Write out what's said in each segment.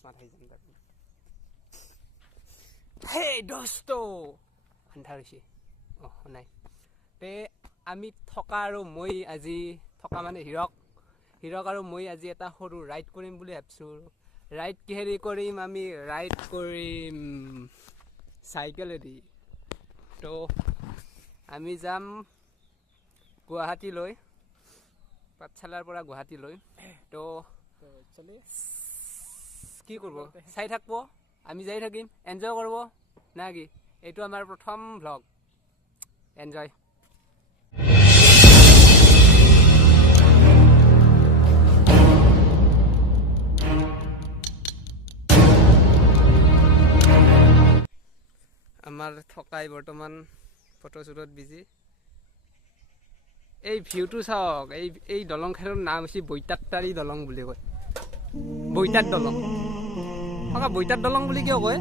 অকস্মাত আহি যাম তাত হেই দোস্ত আন্ধাৰ হৈছে নাই তে আমি থকা আৰু মই আজি থকা মানে হিৰক আৰু মই আজি এটা সৰু ৰাইড কৰিম বুলি ভাবিছোঁ ৰাইড কিহেৰি কৰিম আমি ৰাইড কৰিম চাইকেলেদি তো আমি যাম গুৱাহাটীলৈ পাঠশালাৰ পৰা গুৱাহাটীলৈ তো কি কৰিব চাই থাকব আমি যাই থাকিম এনজয় কৰিব না কি এইটো আমাৰ প্ৰথম ভ্লগ এনজয় আমাৰ থকাই বৰ্তমান ফটোশ্বুটত বিজি এই ভিউটো চাওক এই দলংখনৰ নাম হৈছে বৈতাততাৰী দলং বুলি কয় বৈতাত দলং থকা বৈতাত দলং বুলি কিয় কয়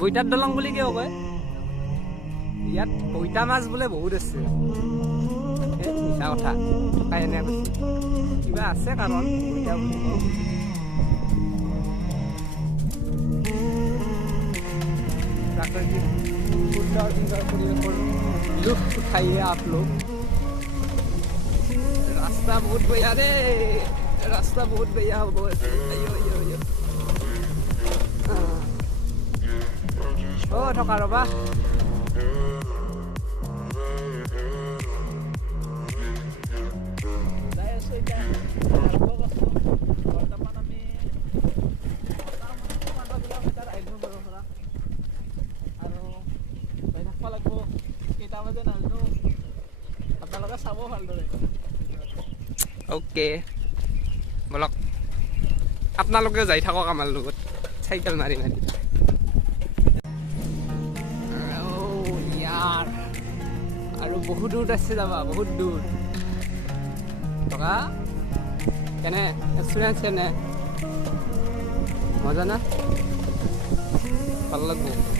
বৈতাত দলং বুলি কিয় কয় ইয়াত বৈতা মাছ বোলে বহুত আছে মিছা কথা থকাই এনে কৈছে কিবা আছে কাৰণ বৈতা বুলি प्राकृतिक सुंदर सुंदर परिवेशर लुत्फ उठाइए आप लोग रास्ता बहुत बढ़िया रे रास्ता बहुत बढ़िया ओ ठका रबा ओके बोलक आपनालोके जाई थाকক आमार লগত साइकेल मारी मारी यार আৰু বহুত দূৰ আছে যাবা বহুত দূৰ টকা কেনে এক্সপেৰিয়েন্স কেনে মজা না ভাল লাগব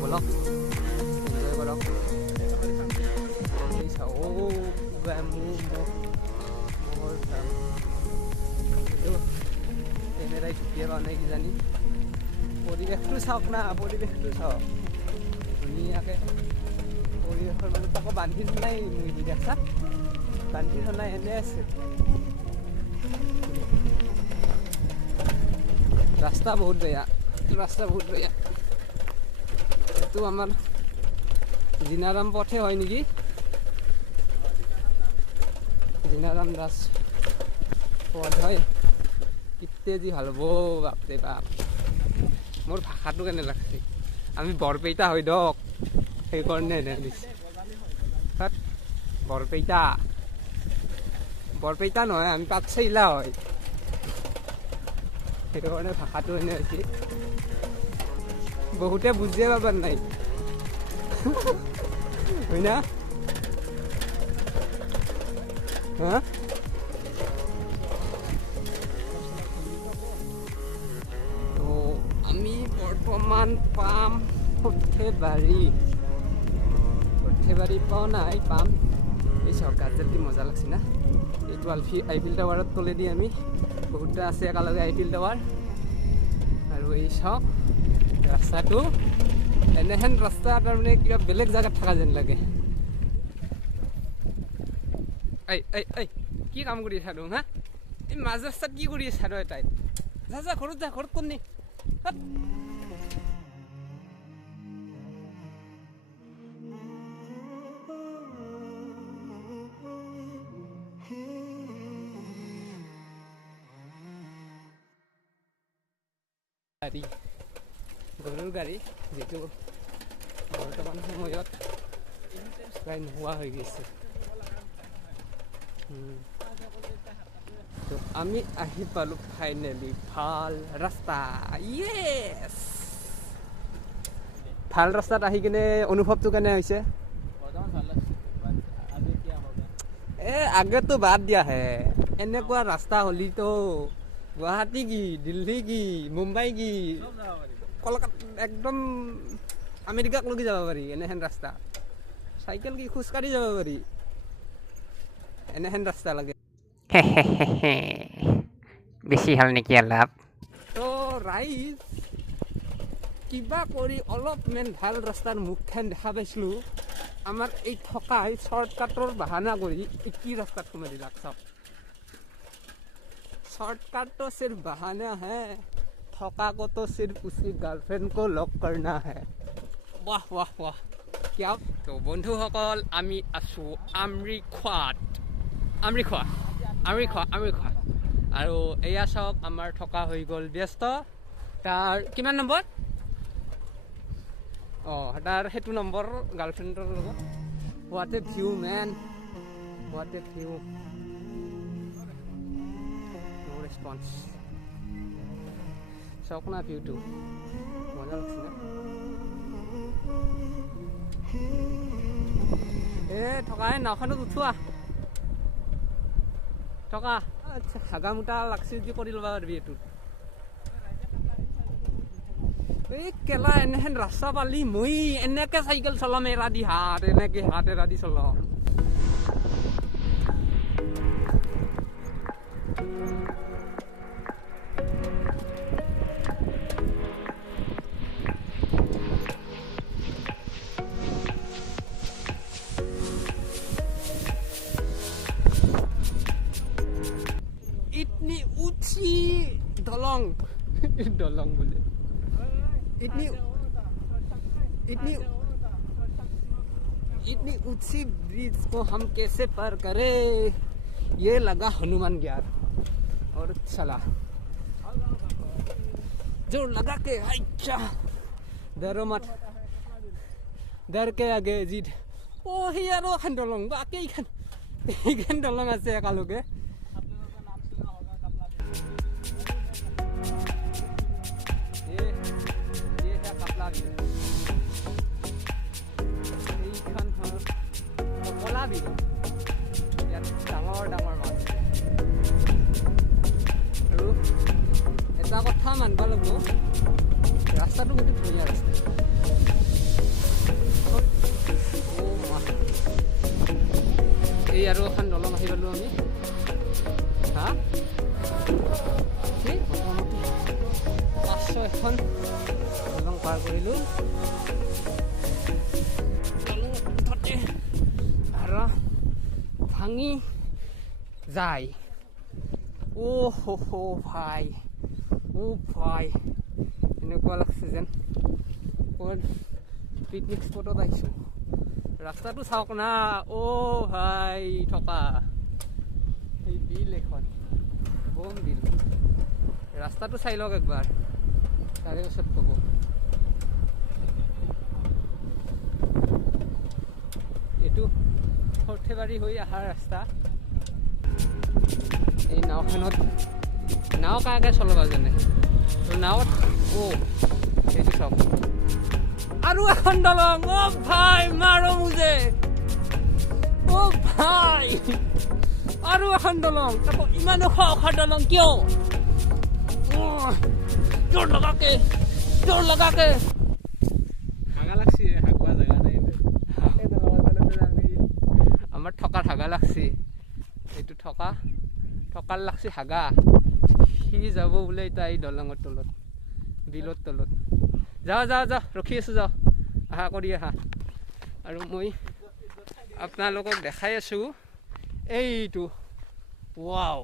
bolok enjoy bolok bisa gamu mohor itu kamera dia banai kijani পৰিৱেশটো চাওক না পৰিৱেশটো চাওক ধুনীয়াকে পৰিৱেশৰ মানে তাকো বান্ধি নাই মই দেখা বান্ধি নাই এনে আছে रास्ता बहुत बेया तो आमार जिनाराम पथे है निकी जिनाराम दास पथ है कितने जी ভাল হব बापरे बाप मोर भाषाটো কেনে লাগছে আমি বৰপেটা হয় দক সেই কাৰণে এনে দিছে বৰপেটা নহয় আমি পাঠশালা হয় সেইটো কাৰণে ভাষাটো এনে হৈছে বহুতে বুজিয়ে পাবাৰ নাই হয় না হা তো আমি বৰ্তমান পাম সৰ্থেবাৰী পোৱা নাই পাম এই চৰকাৰটো কি মজা লাগছে না এইটো আইফিল টাৱাৰত তলেদি আমি বহুতটা আছে একেলগে আইফিল টাৱাৰ আৰু এই চব ৰাস্তাটো এনেহেন ৰাস্তা তাৰমানে কিবা বেলেগ জেগাত থকা যেন লাগে কি কাম কৰি আছা হা এই মাজ ৰাস্তাত কি কৰি আছা তাই যা ঘৰত কোন নি গাড়ী গৰুৰ গাড়ী যিটো বৰ্তমান সময়ত প্ৰায় নোহোৱা হৈ গৈছে তো আমি আহি পালো ফাইনেলি ভাল ৰাস্তা ইয়েছ ভাল ৰাস্তাত আহি কিনে অনুভৱটো কেনে হৈছে आगे तो बात दिया है এনেকুৱা ৰাস্তা হলিতো গুৱাহাটী কি দিল্লী কি মুম্বাই কি কলকাতা একদম আমেৰিকাক লগি যাব পাৰি এনেহেন ৰাস্তা চাইকেল কি খোজকাঢ়ি যাব পাৰি এনেহেন ৰাস্তা লাগে বেছি হ'ল নেকি অলপ তো ৰাইজ কিবা কৰি অলপমান ভাল ৰাস্তাৰ মুখখন দেখা পাইছিলোঁ আমাৰ এই থকাই শ্বৰ্টকাটৰ বাহানা কৰি কি ৰাস্তাত সোমাই দিলাক চাওক शॉर्टकट तो सिर्फ बहाना है थका को तो सिर्फ उसकी गर्लफ्रेंड को लॉक करना है वाह वाह वाह क्या तो বন্ধুসকল আমি আছো আমৰিখোৱাত আৰু এয়া চাওক আমাৰ থকা হৈ গ'ল ব্যস্ত তাৰ কিমান নম্বৰ তাৰ সেইটো নম্বৰ গাৰ্লফ্ৰেণ্ডৰ লগত what a view man what a view response চাওক না ভিউটো মজা লাগছে না থকাই নাওখনত উঠোৱা থকা আচ্ছা হাগা মোটা লাগছে যদি কৰি ল'বা পাৰিবি এইটোত এই কেলা এনেহেন ৰাস্তা পালি মই এনেকে চাইকেল চলাম এৰা দি হাত এনেকে হাত এৰা দি চলাম इतनी ऊंची दलंग दलंग बोले इतनी ऊंची ब्रिज को हम कैसे पार करें ये लगा हनुमान ज्ञान और चला जो लगा के अच्छा डरो मत डर के आगे जीत ओ ही यारो खान दलंग बाकी खान दलंग আছে একালকে ডাঙৰ মাছ আৰু এটা কথা মানব লাগিব ৰাস্তাটো কিন্তু ধুনীয়া ৰাস্তা এই আৰু এখন দলং আহি পালোঁ আমি হা মোটামুটি 500 এখন দলং পাৰ কৰিলোঁ আৰু ভাঙি যায় ও হো ভাই ও ভাই এনেকুৱা লাগছে যেন ক'ত পিকনিক স্পটত আহিছোঁ ৰাস্তাটো চাওক না অ ভাই থকা এই বিল এখন বম বিল ৰাস্তাটো চাই লওক একবাৰ তাৰে পিছত ক'ব এইটো সৰ্থেবাৰী হৈ অহা ৰাস্তা এই নাওখনত নাও কাকে চলাবা জানে নাৱত এইটো চাওক আৰু এখন দলং অ ভাই মাৰো মুজে অ ভাই আৰু এখন দলং তাকো ইমান ওখ দলং কিয় জোৰ লগাকে হাগা লাগছি হাগোৱা জেগা নাই আমাৰ ঠকাৰ হাগা লাগছে এইটো ঠকাৰ লাগছে হাগা সি যাব বোলে এতিয়া এই দলঙৰ তলত বিলৰ তলত যাওঁ ৰখি আছোঁ যাওঁ আহা কৰি আহা আৰু মই আপোনালোকক দেখাই আছোঁ এইটো ৱাও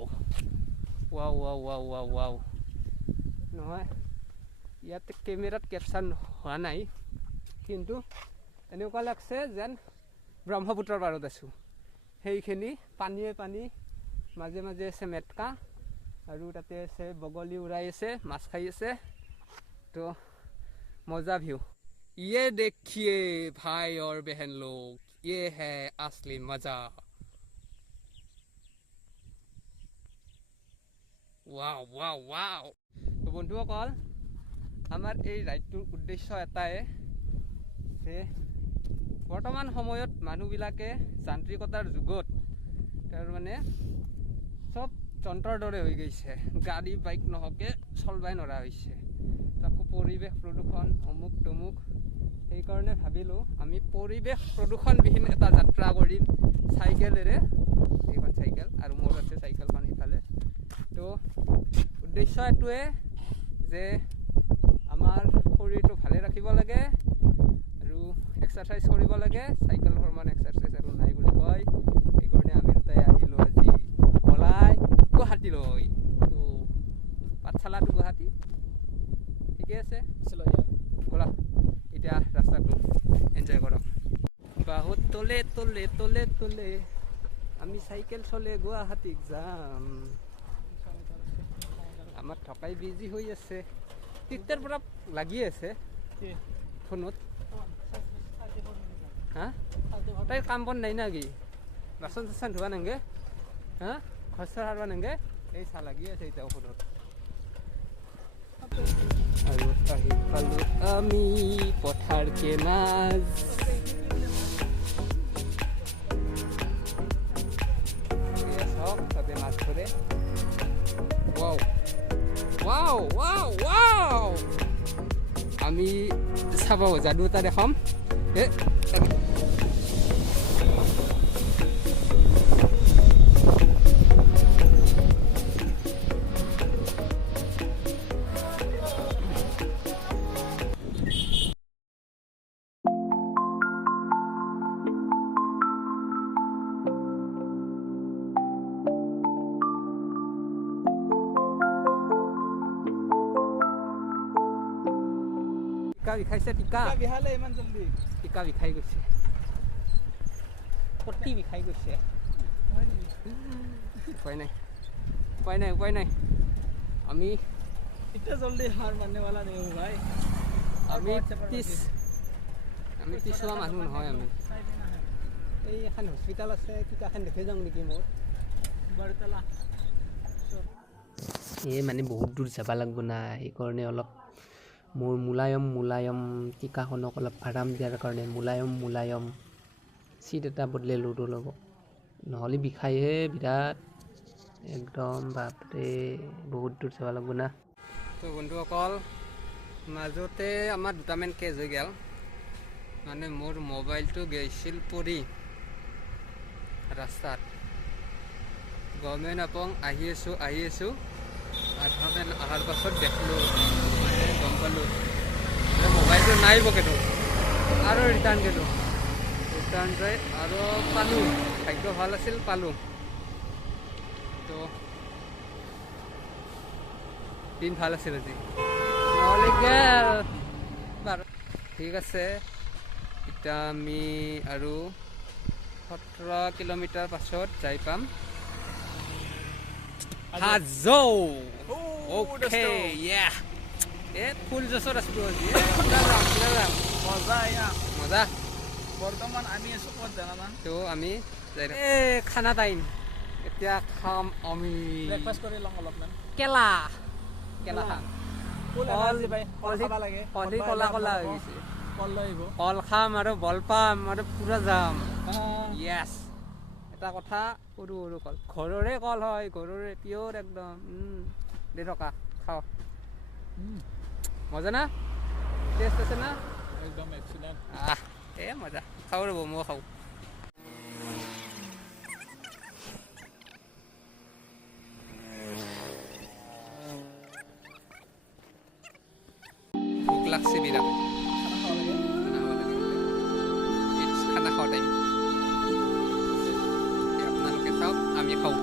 নহয় ইয়াতে কেমেৰাত কেপচাৰ হোৱা নাই কিন্তু এনেকুৱা লাগছে যেন ব্ৰহ্মপুত্ৰৰ পাৰত আছোঁ সেইখিনি পানীয়ে পানী মাজে মাজে আছে মেটকা আৰু তাতে আছে বগলী উৰাই আছে মাছ খাই আছে তো मजा व्यू ये देखिए भाई और बहन लोग ये है असली मजा वाव वाव वाव तो বন্ধুসকল আমাৰ এই ৰাইডটোৰ উদ্দেশ্য এটাই যে বৰ্তমান সময়ত মানুহবিলাকে যান্ত্ৰিকতাৰ যুগত তাৰ মানে চব যন্ত্ৰৰ দৰে হৈ গৈছে গাড়ী বাইক নহকে চলবাই নৰা হৈছে তাকো পৰিৱেশ প্ৰদূষণ অমুক তমুক সেইকাৰণে ভাবিলোঁ আমি পৰিৱেশ প্ৰদূষণবিহীন এটা যাত্ৰা কৰিম চাইকেলেৰে এইখন চাইকেল আৰু মোৰ আছে চাইকেলখন সিফালে তো উদ্দেশ্য এইটোৱে যে আমাৰ শৰীৰটো ভালে ৰাখিব লাগে আৰু এক্সাৰচাইজ কৰিব লাগে চাইকেল সমান এক্সাৰচাইজ আৰু নাই বুলি কয় সেইকাৰণে আমি দুটাই আহিলোঁ আজি ওলাই গুৱাহাটীলৈ তো পাঠশালাটো গুৱাহাটী ঠিকে আছে ব'লা এতিয়া ৰাস্তাটো এনজয় কৰক বাহুত তলে তলে তলে তলে আমি চাইকেল চলে গুৱাহাটীত যাম আমাৰ থকাই বিজি হৈ আছে তেতিয়াৰ পৰা লাগি আছে ফোনত হা তাই কাম বন নাই নাকি বাচন চাচন ধোৱা নাংগে হা ঘৰ চৰ সাৰবা নাংগে এই চাহ লাগি আছে এতিয়া ফোনত আৰু আহি পালোঁ আমি পথাৰ কেনাজ চাওক তাতে মাছ ধৰে ৱাও ৱাও ৱাও ৱাও আমি চাব যাদু এটা দেখাম টিকা বিষাইছে টিকা বিহালে ইমান জলদি টিকা বিষাই গৈছে পট্টি বিষাই গৈছে উপায় নাই উপায় নাই উপায় নাই আমি इतना जल्दी हार मानने वाला नहीं हूँ भाई আমি পিছোৱা মানুহ নহয় আমি এই এখন হস্পিটেল আছে টিকাখন দেখি যাওঁ নেকি মোৰ बरतला এই মানে বহুত দূৰ যাব লাগিব না সেইকাৰণে অলপ মোৰ মোলায়ম টিকাখনক অলপ আৰাম দিয়াৰ কাৰণে মোলায়ম চিট এটা বদলাই লুডু ল'ব নহ'লে বিষাইহে বিৰাট একদম বাপৰে বহুত দূৰ যাব লাগিব না তো বন্ধুসকল মাজতে আমাৰ দুটামান কেছ হৈ গ'ল মানে মোৰ মোবাইলটো গৈছিল পৰি ৰাস্তাত গমেই নাপাওঁ আহি আছোঁ আধামান অহাৰ পাছত দেখিলোঁ মানে গম পালোঁ যে মোবাইলটো নাই পকেটত আৰু ৰিটাৰ্ণ গ'লোঁ ৰিটাৰ্ণ যাই আৰু পালোঁ ভাগ্য ভাল আছিল পালোঁ তো দিন ভাল আছিল আজি নহ'লে গেল বাৰু ঠিক আছে এতিয়া আমি আৰু 17 কিলোমিটাৰ পাছত যাই পাম হাজো ওকে ইয়া ফুল জছৰ আছিলোঁ আজি मजा आया মজা बर्तमान आमी आছো ক'ত জানা না তো আমি খানা টাইম এতিয়া খাম আমি ব্ৰেকফাষ্ট কৰি লওঁ অলপমান কেলা খাম ফুল এনাৰ্জি পাই কল খাব লাগে কলি কলা হৈ গৈছে কল লৈ আহিব কল খাম আৰু বল পাম আৰু পুৰা যাম য়েছ এটা কথা সৰু কল ঘৰৰে কল হয় ঘৰৰে পিয়ৰ একদম দে থকা খাওঁ মজা না টেষ্ট আছে না একদম এক্সিলেণ্ট মজা খাওঁ ৰ'ব মই খাওঁ ভোক লাগছে বিৰাট খানা খাওয়া টাইম আপনাদেৰকে খাও আমি খাও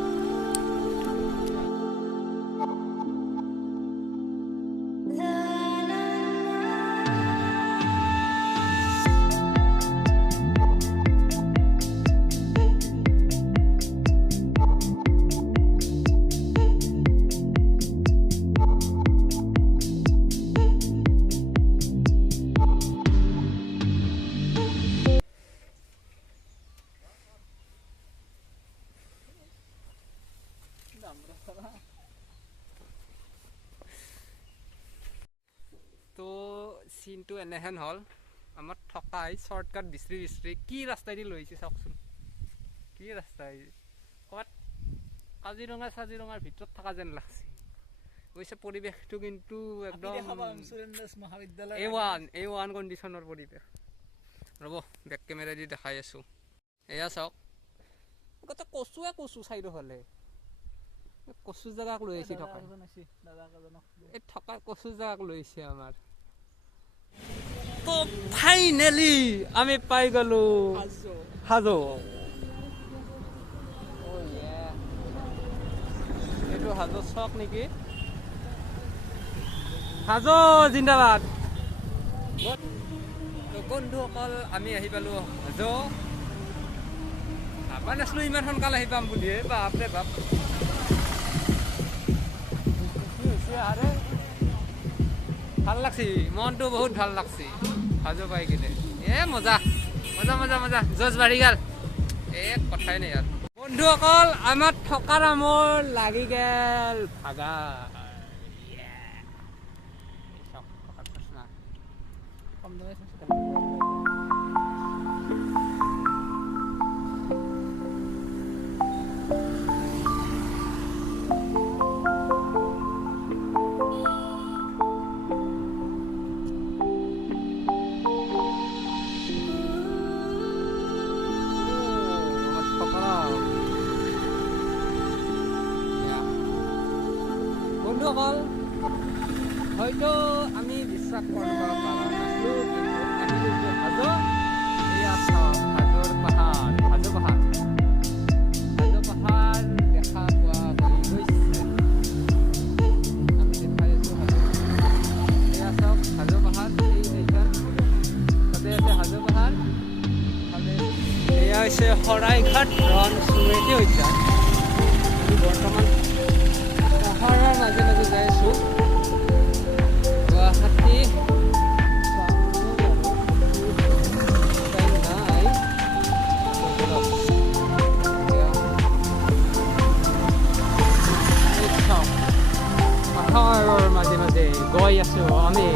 তো চিনটো এনেহেন হ'ল আমাৰ থকাই শ্বৰ্টকাট বিচাৰি কি ৰাস্তাইদি লৈছে চাওকচোন কি ৰাস্তাই ক'ৰবাত কাজিৰঙা চাজিৰঙাৰ ভিতৰত থকা যেন লাগছে অৱশ্যে পৰিৱেশটো কিন্তু একদম A1 কণ্ডিশ্যনৰ পৰিৱেশ ৰ'ব বেক কেমেৰা দি দেখাই আছোঁ এয়া চাওক গোটেই কচু চাইডৰ ফালে কচু জেগাক লৈ আহিছে থকা এই থকা কচু জেগাক লৈ আহিছে আমাৰ তো ফাইনেলি আমি পাই গ'লো হাজো এইটো হাজো চক নেকি হাজো জিন্দাবাদ বন্ধুসকল আমি আহি পালোঁ হাজো ভাবা নাছিলোঁ ইমান সোনকালে আহি পাম বুলি বাপৰে বাপ ভাল লাগছি মনটো বহুত ভাল লাগছি হাজো পাই কিনে মজা মজা মজা মজা জজ বাঢ়ি গ'ল কথাই নাই আৰু বন্ধুসকল আমাৰ থকাৰ মোৰ লাগি গ'ল ভাগা বন্ধুসকল হয়তো আমি বিশ্বাস কৰিব পৰা নাছিলোঁ কিন্তু হাজো এয়া চাওক হাজোৰ পাহাৰ দেখা পোৱা হৈ গৈছে আমি দেখাই আছোঁ হাজো এয়া চাওক হাজো পাহাৰ এইখন তাতে আছে হাজো পাহাৰ এয়া হৈছে শৰাইঘাট ৰণ স্মৃতি উদ্যান বৰ্তমান পাহাৰৰ মাজে মাজে যাই আছোঁ গুৱাহাটী পাহাৰৰ মাজে মাজে গৈ আছোঁ আমি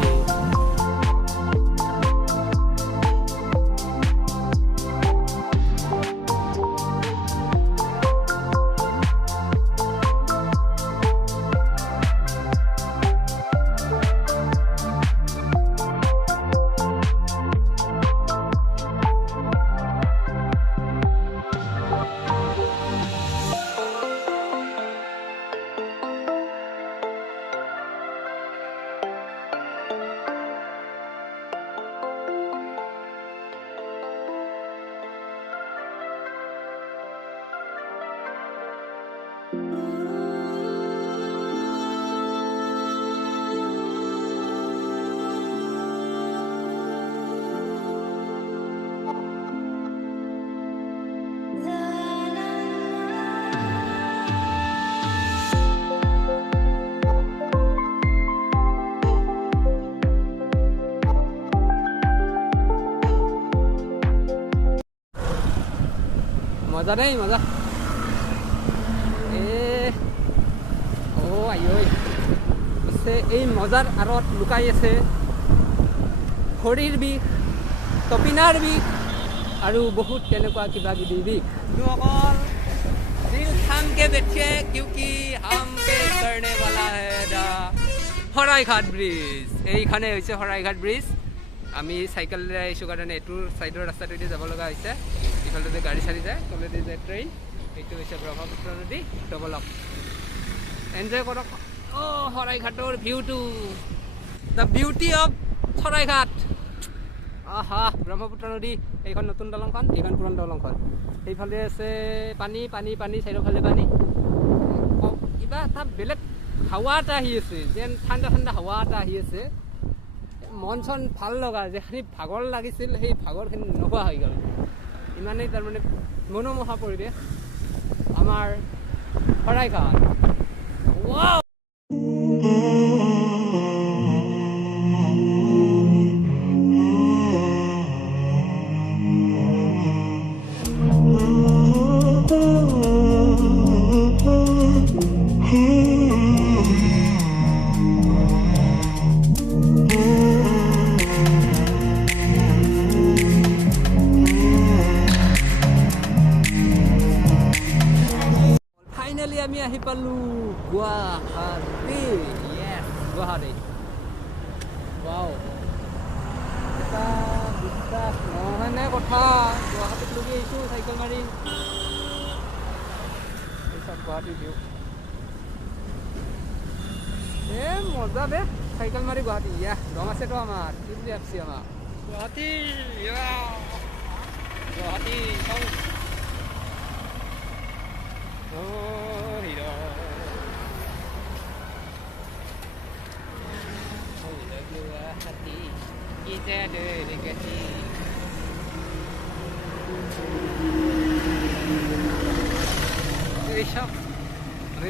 মজা দেই মজা এই মজাৰ আঁৰত লুকাই আছে ভৰিৰ বিষ তপিনাৰ বিষ আৰু বহুত তেনেকুৱা কিবা কিবি বিষ অকল দিল থাম কে বেঠিয়ে কিউকি হাম কে কৰনে वाला है শৰাইঘাট ব্ৰিজ এইখানে হৈছে শৰাইঘাট ব্ৰিজ আমি চাইকেলেৰে আহিছোঁ কাৰণে এইটোৰ ছাইডৰ ৰাস্তাটোদি যাব লগা হৈছে ইফালেদি গাড়ী চাৰি যায় তলেদি যায় ট্ৰেইন এইটো হৈছে ব্ৰহ্মপুত্ৰ নদী ডবলক এনজয় কৰক শৰাইঘাটৰ ভিউটো দ্য বিউটি অফ শৰাইঘাট আহা ব্ৰহ্মপুত্ৰ নদী এইখন নতুন দলংখন এইখন পুৰণা দলংখন সেইফালে আছে পানী পানী পানী চাৰিওফালে পানী কিবা এটা বেলেগ হাৱা এটা আহি আছে যেন ঠাণ্ডা ঠাণ্ডা হাৱা এটা আহি আছে মন চন ভাল লগা যিখিনি ভাগৰ লাগিছিল সেই ভাগৰখিনি নোহোৱা হৈ গ'ল ইমানেই তাৰমানে মনোমোহা পৰিৱেশ আমাৰ শৰাইঘাট ৱাও ফাইনেলি আমি আহি পালোঁ গুৱাহাটী য়েছ গুৱাহাটী ৱাও এটা বিশ্বাস নহয়নে কথা গুৱাহাটীত লগি আহিছোঁ চাইকেল মাৰি এই চব গুৱাহাটী ভিউ মজা দে চাইকেল মাৰি গুৱাহাটী ইয়া দম আছেতো আমাৰ কি বুলি ভাবছি আমাক গুৱাহাটী গুৱাহাটী আমি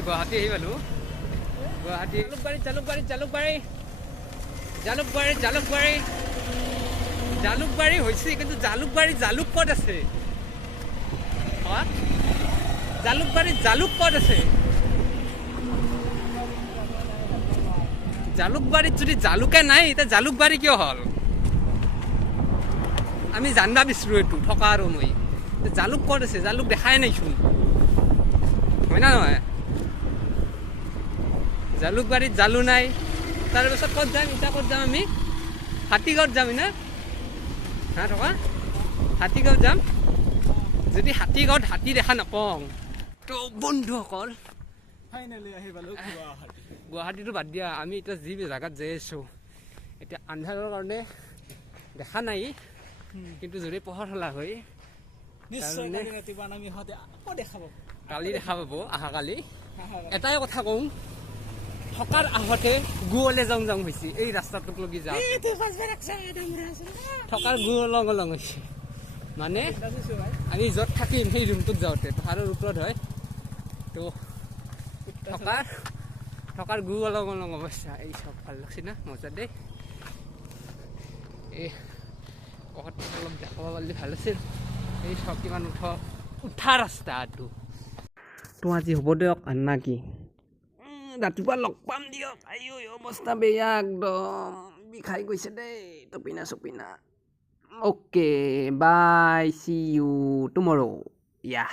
গুৱাহাটী আহি পালোঁ গুৱাহাটী জালুকবাৰী হৈছে কিন্তু জালুক ক'ত আছে জালুক ক'ত আছে জালুকবাৰীত যদি জালুকে নাই এতিয়া জালুকবাৰী কিয় হ'ল আমি জানিব বিচাৰোঁ এইটো থকা আৰু মই জালুক ক'ত আছে জালুক দেখাই নাইচোন হয় না নহয় জালুকবাৰীত জালু নাই তাৰপিছত ক'ত যাম এতিয়া ক'ত যাম আমি হাতীগাঁৱত যাম না হা থকা হাতীগাঁৱত যাম যদি হাতীগাঁৱত হাতী দেখা নাপাওঁ তো বন্ধুসকল ফাইনেলি আহি পালোঁ গুৱাহাটী গুৱাহাটীটো বাদ দিয়া আমি এতিয়া যি জেগাত যাই আছোঁ এতিয়া আন্ধাৰৰ কাৰণে দেখা নাই কিন্তু যদি পোহৰ হ'লা হয় নিশ্চয় কালি ৰাতিপুৱা আমি ইহঁতে আকৌ দেখা পাব কালি দেখা পাব অহাকালি এটাই কথা কওঁ থকাৰ আহতে গুৱলে যাওঁ হৈছে এই ৰাস্তাটোক লগি যাওঁ থকাৰ গু লং হৈছে মানে আমি য'ত থাকিম সেই ৰুমটোত যাওঁতে পাহাৰৰ ওপৰত হয় তো থকাৰ গু লং অৱস্থা এই চব ভাল লাগছে না মজা দেই এই পথটো অলপ দেখাব পাৰিলে ভাল আছিল এই চব কিমান উঠা ৰাস্তাটো তো আজি হ'ব দিয়ক আন্না কি ৰাতিপুৱা লগ পাম দিয়ক আইও অৱস্থা বেয়া একদম বিষাই গৈছে দেই টপিনা চপিনা okay bye see you tomorrow ইয়া